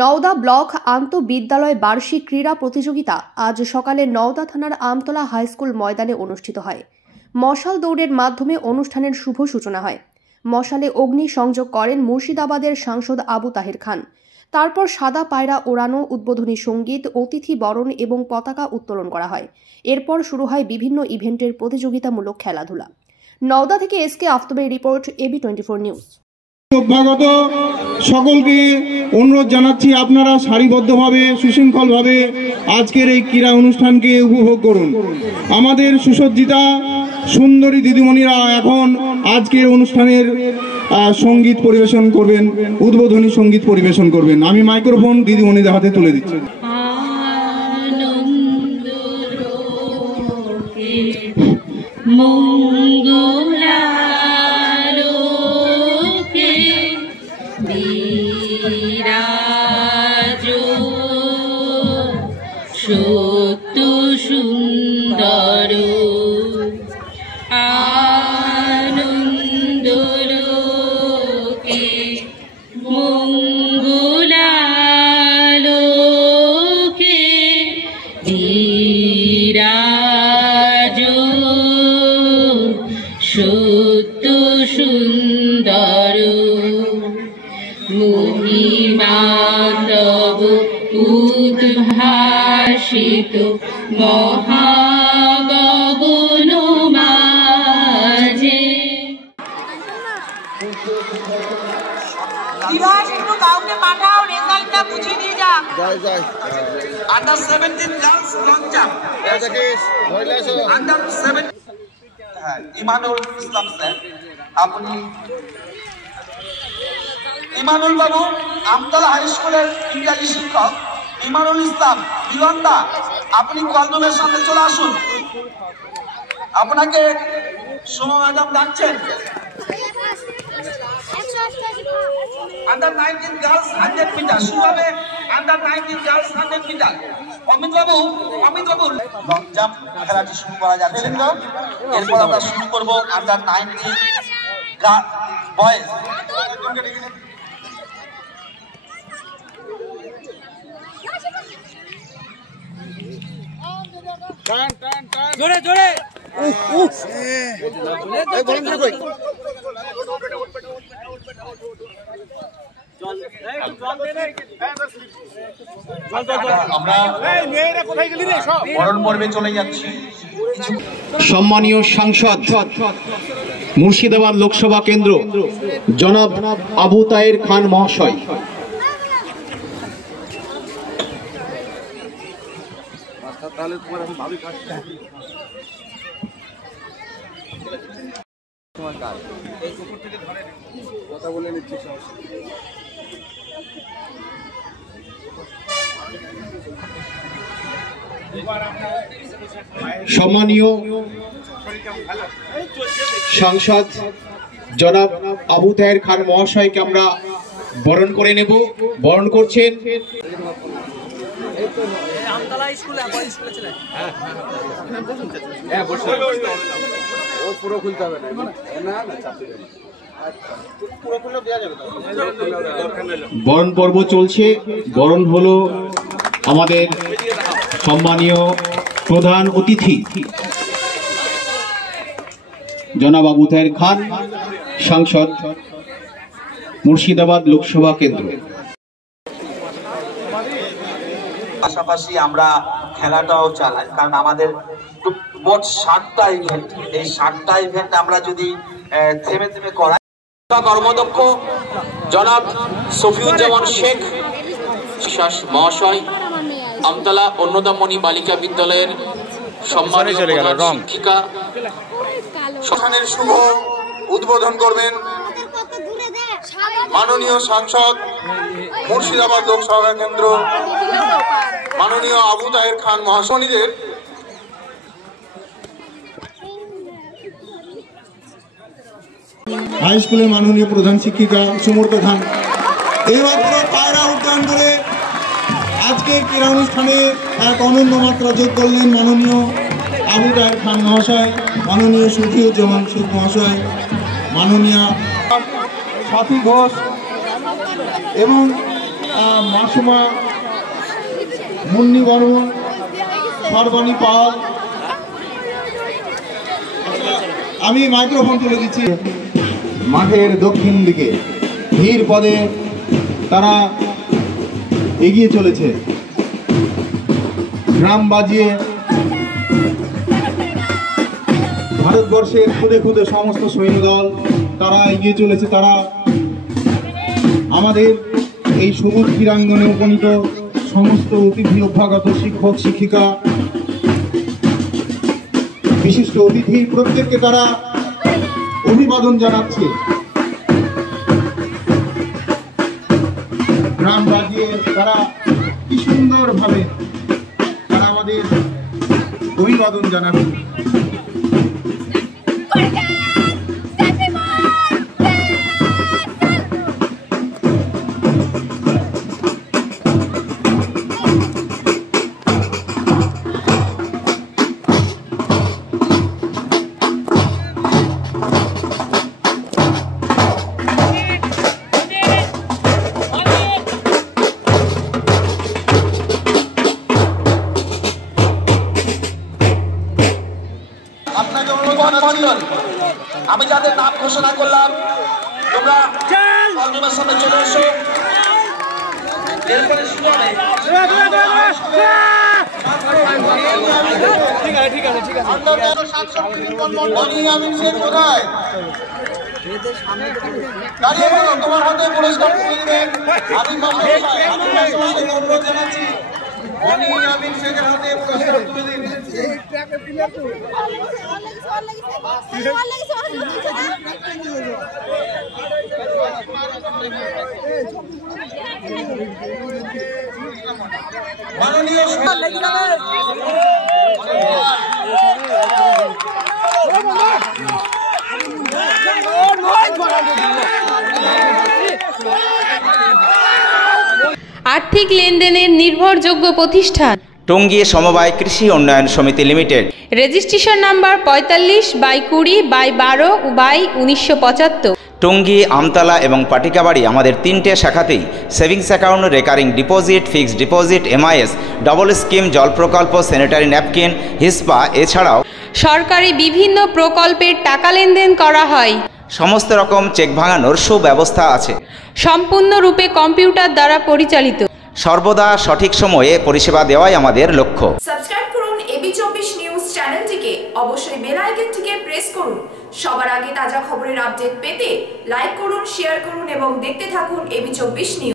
Nowda block আন্তঃবিদ্যালয় বার্ষিক ক্রীড়া প্রতিযোগিতা আজ সকালে নওদা থানার আমতলা হাইস্কুল ময়দানে অনুষ্ঠিত হয়। মশাল দৌড়ের মাধ্যমে অনুষ্ঠানের শুভ সূচনা হয়। মশালে অগ্নি সংযোগ করেন মুর্শিদাবাদের সাংসদ আবু তাহের খান। তারপর সাদা পায়রা ওড়ানো, উদ্বোধনী সঙ্গীত, অতিথি বরণ এবং পতাকা উত্তোলন করা হয়। এরপর শুরু হয় বিভিন্ন ইভেন্টের প্রতিযোগিতামূলক খেলাধুলা। নওদা থেকে এসকে আফতাবের রিপোর্ট, AB24 নিউজ। অভ্যাগত সকলকে অনুরোধ জানাচ্ছি, আপনারা সারিবদ্ধভাবে সুশৃঙ্খলভাবে আজকের এই ক্রীড়া অনুষ্ঠানকে উপভোগ করুন। আমাদের সুসজ্জিতা সুন্দরী দিদিমণিরা এখন আজকের অনুষ্ঠানের সঙ্গীত পরিবেশন করবেন, উদ্বোধনী সঙ্গীত পরিবেশন করবেন। আমি মাইক্রোফোন দিদিমণিদের হাতে তুলে দিচ্ছি। সত্য সুন্দর আনন্দ লোকে মঙ্গলালোকে বিরাজ সত্য সুন্দর মহিমা তব উদ্ভাসিত মহাগগন মাঝে। কাউকে পাঠাও, রেজাল্টটা বুঝিয়ে দিয়ে যা। Under 17 girls long jump, under 7 ইমানুল ইসলাম স্যার, আপনি ইমানুল বাবু আমতলা হাই স্কুলের ইংরাজি শিক্ষক ইমানুল ইসলাম দিলন্দা, আপনি কলমের সামনে চলে আসুন। আপনাকে সোমা ম্যাডাম ডাকছেন। আন্ডার 19 গার্লস 100 মিটার শুরু হবে। আন্ডার 19 গার্লস 100 মিটার অমিত বাবু লং জাম্প খেলাটি শুরু করা যাচ্ছে। এরপর আমরা শুরু করব আন্ডার 19 বয়েজ। জোরে জোরে বরণ পর্বে চলে যাচ্ছি। সম্মানীয় সাংসদ মুর্শিদাবাদ লোকসভা কেন্দ্র জনাব আবু তাহের খান মহাশয়, সম্মানীয় সাংসদ জনাব আবু তাহের খান মহাশয়কে আমরা বরণ করে নেব। বরণ করছেন বরণ পর্ব চলছে। বরণ হলো আমাদের সম্মানীয় প্রধান অতিথি জনাব আবু তাহের খান, সাংসদ মুর্শিদাবাদ লোকসভা কেন্দ্র। পাশাপাশি আমরা খেলাটাও চালাই, কারণ আমাদের মোট 7টা ইভেন্ট। এই 7টা ইভেন্ট আমরা যদি থেমে থেমে করাই। কর্মদক্ষ জনাব সফিউজ্জামান শেখ মহাশয়, আমতলা অন্নদামণি বালিকা বিদ্যালয়ের সম্মানিত শিক্ষিকা, সেখানের শুভ উদ্বোধন করবেন মাননীয় সাংসদ মুর্শিদাবাদ লোকসভা কেন্দ্র মাননীয় আবু তাহের খান মহাশয়দের। হাই স্কুলের মাননীয় প্রধান শিক্ষিকা সুমূর্ত খান এইমাত্র পায়রা উদ্যান করে আজকের ক্রীড়া অনুষ্ঠানে এক অনন্য মাত্রা যোগ করলেন মাননীয় আবু তাহের খান মহাশয়, মাননীয় সফিউজ্জামান শেখ মহাশয়, মাননীয় সাথী ঘোষ এবং মাসুমা, মুন্নি বর্মন, সর্বাণী পাল। আমি মাইক্রোফোন তুলে দিচ্ছি। মাঠের দক্ষিণ দিকে ধীর পদে তারা এগিয়ে চলেছে, ড্রাম বাজিয়ে। ভারতবর্ষের খুদে খুদে সমস্ত সৈন্যদল তারা এগিয়ে চলেছে। তারা আমাদের এই সবুজ ক্রীড়াঙ্গনে উপনীত সমস্ত অতিথি, অভ্যাগত শিক্ষক শিক্ষিকা, বিশিষ্ট অতিথি প্রত্যেককে তারা অভিবাদন জানাচ্ছে। ড্রাম বাজিয়ে তারা কি সুন্দরভাবে তারা আমাদের অভিবাদন জানাচ্ছে। আমি যাদের নাম ঘোষণা করলাম তোমরা কলমের সামনে চলে এসো। এরপরে শুরু হবে। তোমার হাতে পুরস্কার তুলে দিবেন। আমি অনুরোধ জানাচ্ছি হাতে পুরস্কার তুলে দিন। মাননীয় আর্থিক লেনদেনের নির্ভরযোগ্য প্রতিষ্ঠান টঙ্গী সমবায় কৃষি উন্নয়ন সমিতি limited. Registration number 45/20/12/1975। Tongi, Amtala এবং পাটিকাবাড়ি আমাদের 3টে শাখাতেই savings account, recurring deposit, fixed deposit, MIS, double scheme, জল প্রকল্প, স্যানিটারি ন্যাপকিন, হিসপা এছাড়াও সরকারি বিভিন্ন প্রকল্পের টাকা লেনদেন করা হয়। সমস্ত রকম চেক ভাঙানোর সুব্যবস্থা আছে। সম্পূর্ণরূপে কম্পিউটার দ্বারা পরিচালিত। সর্বদা সঠিক সময়ে পরিষেবা দেওয়াই আমাদের লক্ষ্য। সাবস্ক্রাইব করুন AB24 নিউজ চ্যানেলটিকে, অবশ্যই বেল আইকনটিকে প্রেস করুন। সবার আগে তাজা খবরের আপডেট পেতে লাইক করুন, শেয়ার করুন এবং দেখতে থাকুন AB24 নিউজ।